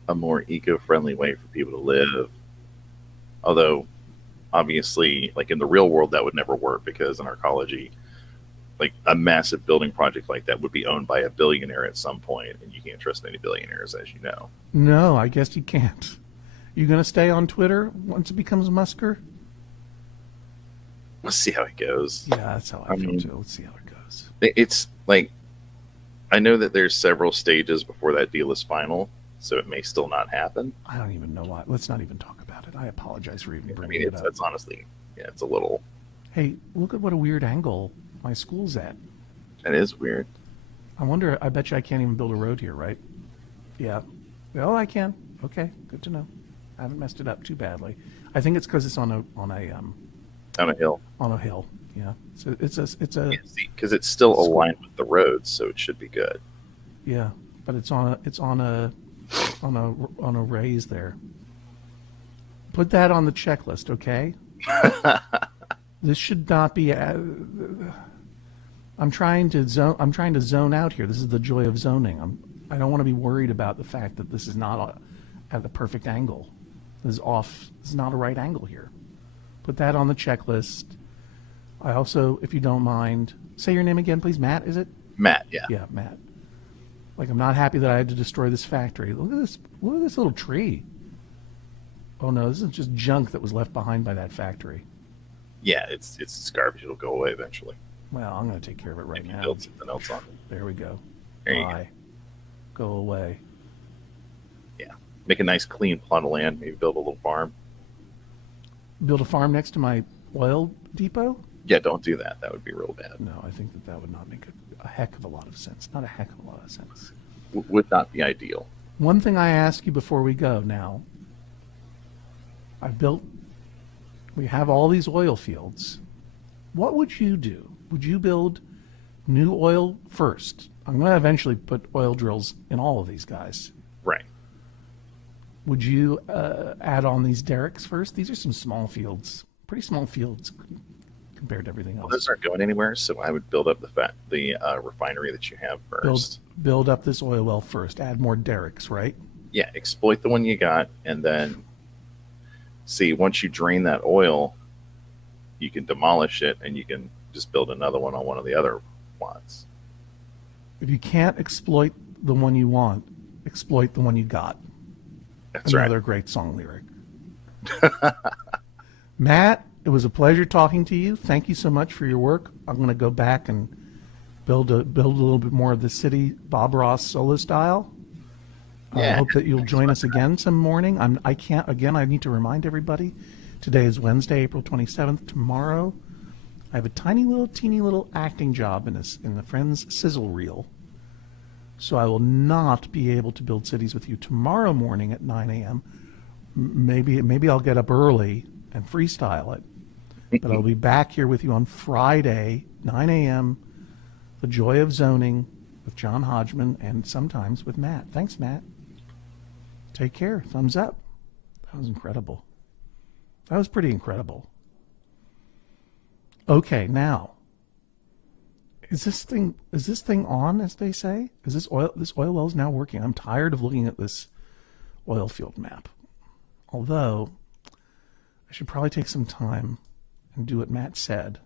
a more eco-friendly way for people to live. Although, obviously, like in the real world, that would never work because in our ecology, like a massive building project like that would be owned by a billionaire at some point, and you can't trust any billionaires, as you know. No, I guess you can't. You gonna stay on Twitter once it becomes Musker? Let's see how it goes. Yeah, that's how I feel too. Let's see how it goes. It's like, I know that there's several stages before that deal is final, so it may still not happen. I don't even know why. Let's not even talk about it. I apologize for even bringing it up. It's honestly, yeah, it's a little. Hey, look at what a weird angle my school's at. That is weird. I wonder. I bet you I can't even build a road here, right? Yeah. Oh, I can. Okay, good to know. I haven't messed it up too badly. I think it's because it's on a hill. On a hill. Yeah. So it's a. Yeah, see, because it's still aligned with the road, so it should be good. Yeah, but it's on a raise there. Put that on the checklist, okay? This should not be. I'm trying to zone out here. This is the joy of zoning. I don't want to be worried about the fact that this is not at the perfect angle. This is off. This is not a right angle here. Put that on the checklist. I also, if you don't mind, say your name again, please. Matt, is it? Matt, yeah. Yeah, Matt. Like, I'm not happy that I had to destroy this factory. Look at this. Look at this little tree. Oh no, this is just junk that was left behind by that factory. Yeah, it's garbage. It'll go away eventually. Well, I'm going to take care of it right If you now. build something else on it. There we go. There you Bye. Go away. Yeah. Make a nice clean plot of land. Maybe build a little farm. Build a farm next to my oil depot? Yeah, don't do that. That would be real bad. No, I think that would not make a heck of a lot of sense. Not a heck of a lot of sense. Would not be ideal. One thing I ask you before we go now. We have all these oil fields. What would you do? Would you build new oil first? I'm going to eventually put oil drills in all of these guys. Right. Would you add on these derricks first? These are some small fields, pretty small fields compared to everything else. Well, those aren't going anywhere, so I would build up the refinery that you have first. Build up this oil well first. Add more derricks, right? Yeah, exploit the one you got, and then see, once you drain that oil, you can demolish it, and you can just build another one on one of the other ones. If you can't exploit the one you want, exploit the one you got. That's Another right. great song lyric. Matt, it was a pleasure talking to you. Thank you so much for your work. I'm going to go back and build a little bit more of the city Bob Ross solo style. I hope that you'll join us again some morning. I need to remind everybody, today is Wednesday, April 27th. Tomorrow, I have a teeny little acting job in the Friends sizzle reel. So I will not be able to build cities with you tomorrow morning at 9 a.m. Maybe I'll get up early and freestyle it. But I'll be back here with you on Friday, 9 a.m., The Joy of Zoning with John Hodgman and sometimes with Matt. Thanks, Matt. Take care. Thumbs up. That was incredible. That was pretty incredible. Okay, now, is this thing on, as they say? Is this oil well is now working? I'm tired of looking at this oil field map. Although, I should probably take some time and do what Matt said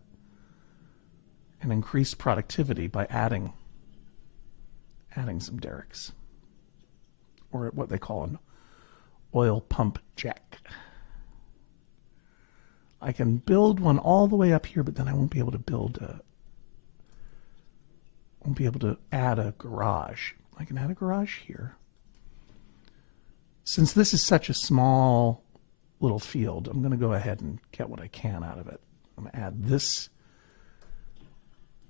and increase productivity by adding some derricks, or what they call an oil pump jack. I can build one all the way up here, but then I won't be able to add a garage. I can add a garage here. Since this is such a small little field, I'm going to go ahead and get what I can out of it. I'm going to add this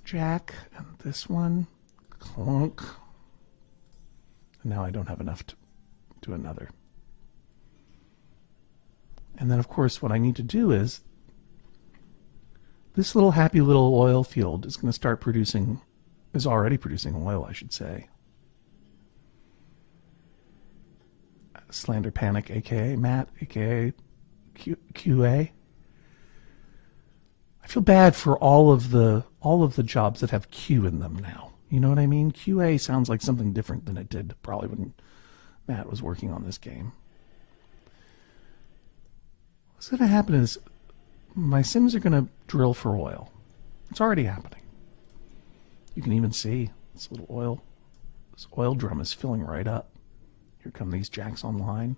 jack and this one. Clunk. And now I don't have enough to do another. And then, of course, what I need to do is this little happy little oil field is going to start producing, is already producing oil, I should say. Slander Panic, aka Matt, aka QA. I feel bad for all of the jobs that have Q in them now. You know what I mean? QA sounds like something different than it did probably when Matt was working on this game. What's going to happen is my Sims are going to drill for oil. It's already happening. You can even see this oil drum is filling right up. Here come these jacks online.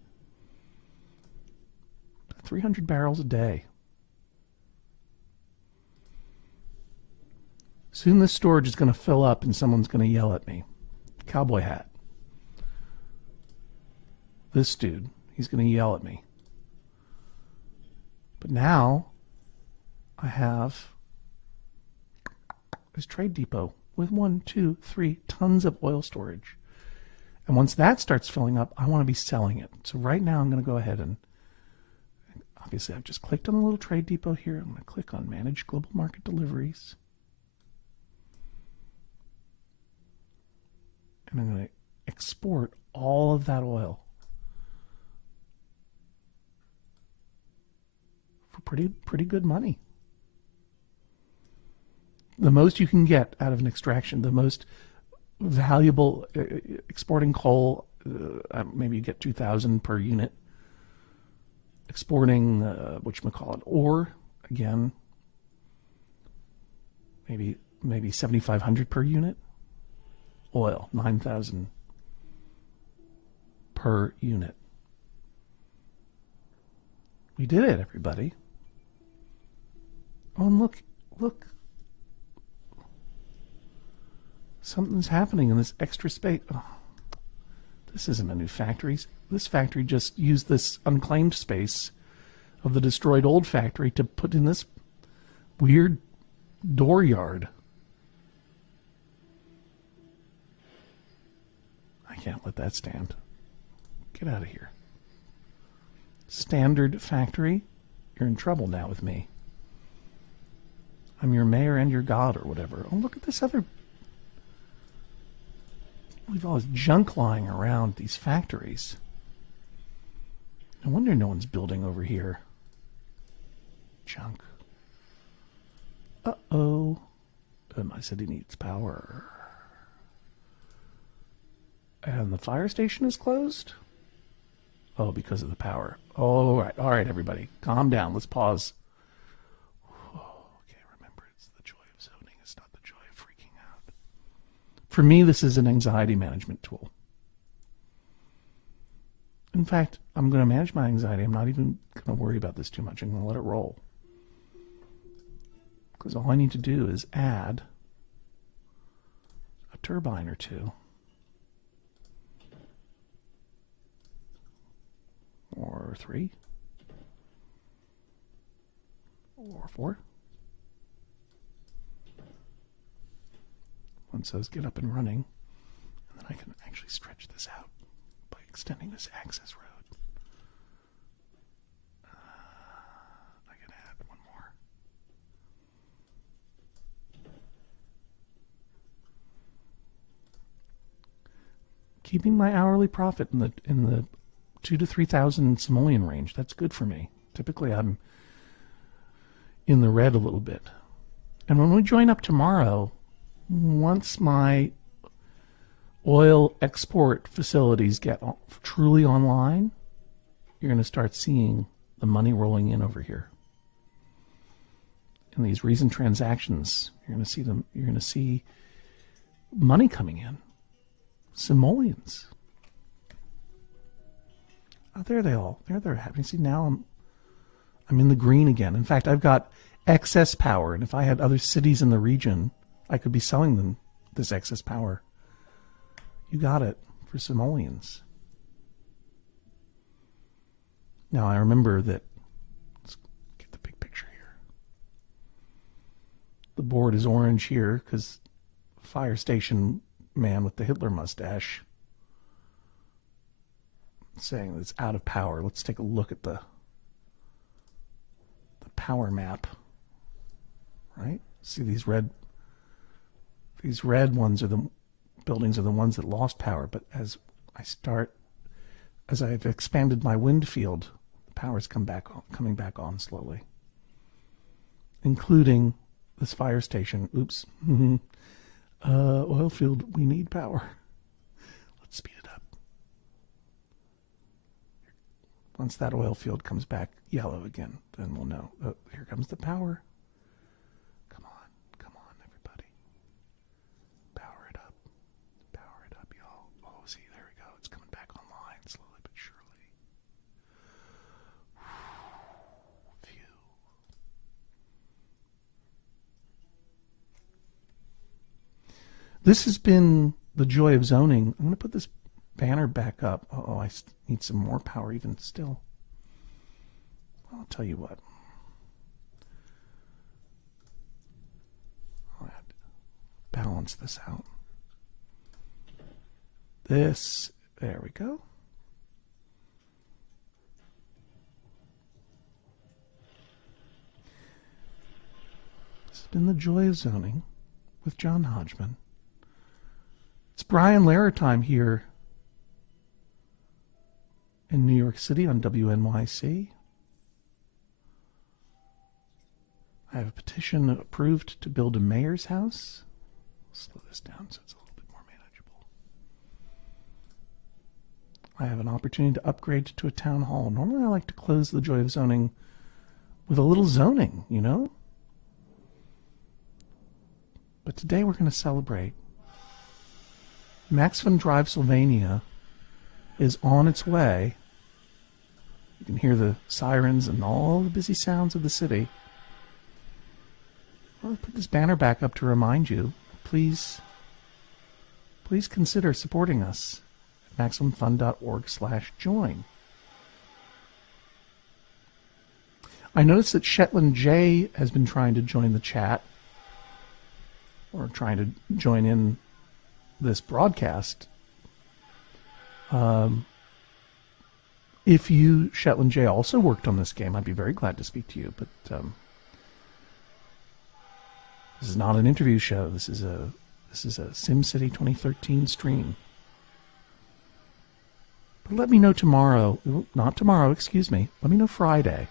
300 barrels a day. Soon this storage is going to fill up and someone's going to yell at me. Cowboy hat. This dude, he's going to yell at me. But now I have this trade depot with 1, 2, 3 tons of oil storage. And once that starts filling up, I want to be selling it. So right now I'm going to go ahead and obviously I've just clicked on the little trade depot here. I'm going to click on Manage Global Market Deliveries. And I'm going to export all of that oil for pretty good money. The most you can get out of an extraction, the most valuable exporting coal, maybe you get 2,000 per unit. Exporting, whatchamacallit, ore, again, maybe 7,500 per unit. Oil, 9,000 per unit. We did it, everybody. Oh, and look. Something's happening in this extra space. Oh, this isn't a new factory. This factory just used this unclaimed space of the destroyed old factory to put in this weird dooryard. I can't let that stand. Get out of here. Standard factory, you're in trouble now with me. I'm your mayor and your god or whatever. Oh, look at this other... We've all this junk lying around these factories. No wonder no one's building over here. Junk. Uh-oh. My city needs power. And the fire station is closed? Oh, because of the power. Oh, all right, everybody. Calm down. Let's pause. Okay, remember, it's the joy of zoning. It's not the joy of freaking out. For me, this is an anxiety management tool. In fact, I'm going to manage my anxiety. I'm not even going to worry about this too much. I'm going to let it roll. Because all I need to do is add a turbine or two. Or 3. Or 4. Once those get up and running, and then I can actually stretch this out by extending this access road. I can add one more. Keeping my hourly profit in the 2,000 to 3,000 simoleon range. That's good for me. Typically, I'm in the red a little bit. And when we join up tomorrow, once my oil export facilities get truly online, you're going to start seeing the money rolling in over here. In these recent transactions, you're going to see them. You're going to see money coming in. Simoleons. Oh, there they're happening. See, now I'm in the green again. In fact, I've got excess power, and if I had other cities in the region, I could be selling them this excess power. You got it for simoleons. Now I remember that. Let's get the big picture here. The board is orange here because fire station man with the Hitler mustache saying that it's out of power. Let's take a look at the power map. Right? See these red ones are the buildings are the ones that lost power, but as I start as I've expanded my wind field, the power's coming back on slowly, including this fire station. Oops. Oil field, we need power. Let's speed it up. Once that oil field comes back yellow again, then we'll know. Oh, here comes the power. Come on, everybody. Power it up, y'all. Oh, see, there we go. It's coming back online slowly but surely. Phew. This has been the joy of zoning. I'm going to put this banner back up. Oh, I need some more power even still. I'll tell you what. I'll have to balance this out. There we go. This has been the joy of zoning with John Hodgman. It's Brian Lehrer time here in New York City on WNYC. I have a petition approved to build a mayor's house. I'll slow this down so it's a little bit more manageable. I have an opportunity to upgrade to a town hall. Normally I like to close the joy of zoning with a little zoning, you know? But today we're going to celebrate. MaxFunDrivania is on its way. You can hear the sirens and all the busy sounds of the city. I'll put this banner back up to remind you. Please consider supporting us at MaximumFun.org/join. I noticed that Shetland J has been trying to join the chat, or trying to join in this broadcast. If you, Shetland J, also worked on this game, I'd be very glad to speak to you. But this is not an interview show. This is a SimCity 2013 stream. But let me know tomorrow. Not tomorrow, excuse me. Let me know Friday,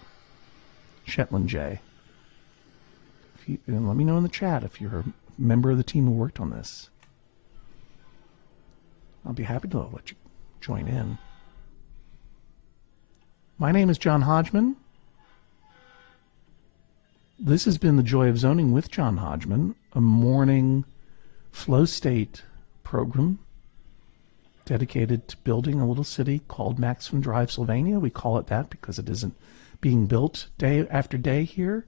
Shetland J. And let me know in the chat if you're a member of the team who worked on this. I'll be happy to let you join in. My name is John Hodgman. This has been the Joy of Zoning with John Hodgman, a morning flow state program dedicated to building a little city called MaxFunDrivania. We call it that because it isn't being built day after day here.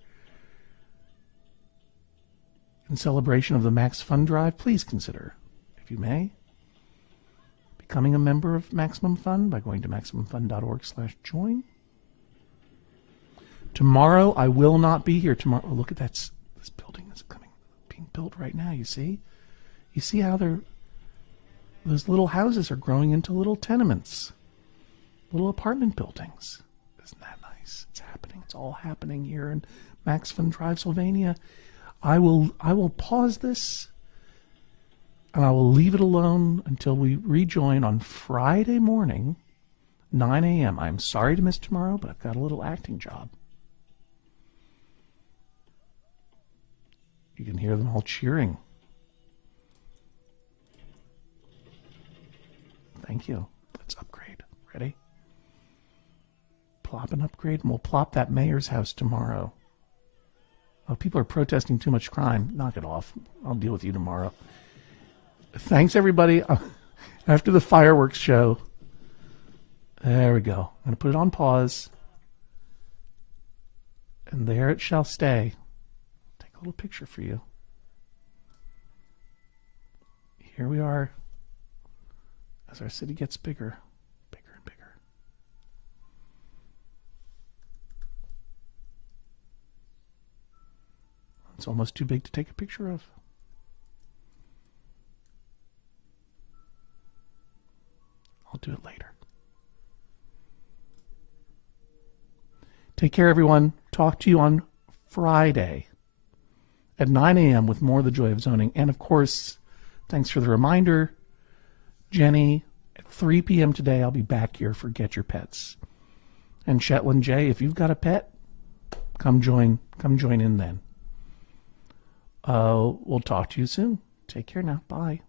In celebration of the Max Fun Drive, please consider, if you may, becoming a member of Maximum Fun by going to MaximumFun.org/join. Tomorrow, I will not be here tomorrow. Oh, look at that. This building is being built right now, you see? You see how those little houses are growing into little tenements, little apartment buildings. Isn't that nice? It's happening. It's all happening here in Max Fun Drive, Sylvania. I will pause this, and I will leave it alone until we rejoin on Friday morning, 9 a.m. I'm sorry to miss tomorrow, but I've got a little acting job. You can hear them all cheering. Thank you. Let's upgrade. Ready? Plop and upgrade, and we'll plop that mayor's house tomorrow. Oh, people are protesting too much crime. Knock it off. I'll deal with you tomorrow. Thanks, everybody. After the fireworks show. There we go. I'm going to put it on pause. And there it shall stay. Take a little picture for you. Here we are as our city gets bigger. Bigger and bigger. It's almost too big to take a picture of. I'll do it later. Take care, everyone. Talk to you on Friday at 9 a.m. with more of the Joy of Zoning. And, of course, thanks for the reminder, Jenny, At 3 p.m. today, I'll be back here for Get Your Pets. And Shetland Jay, if you've got a pet, come join in then. We'll talk to you soon. Take care now. Bye.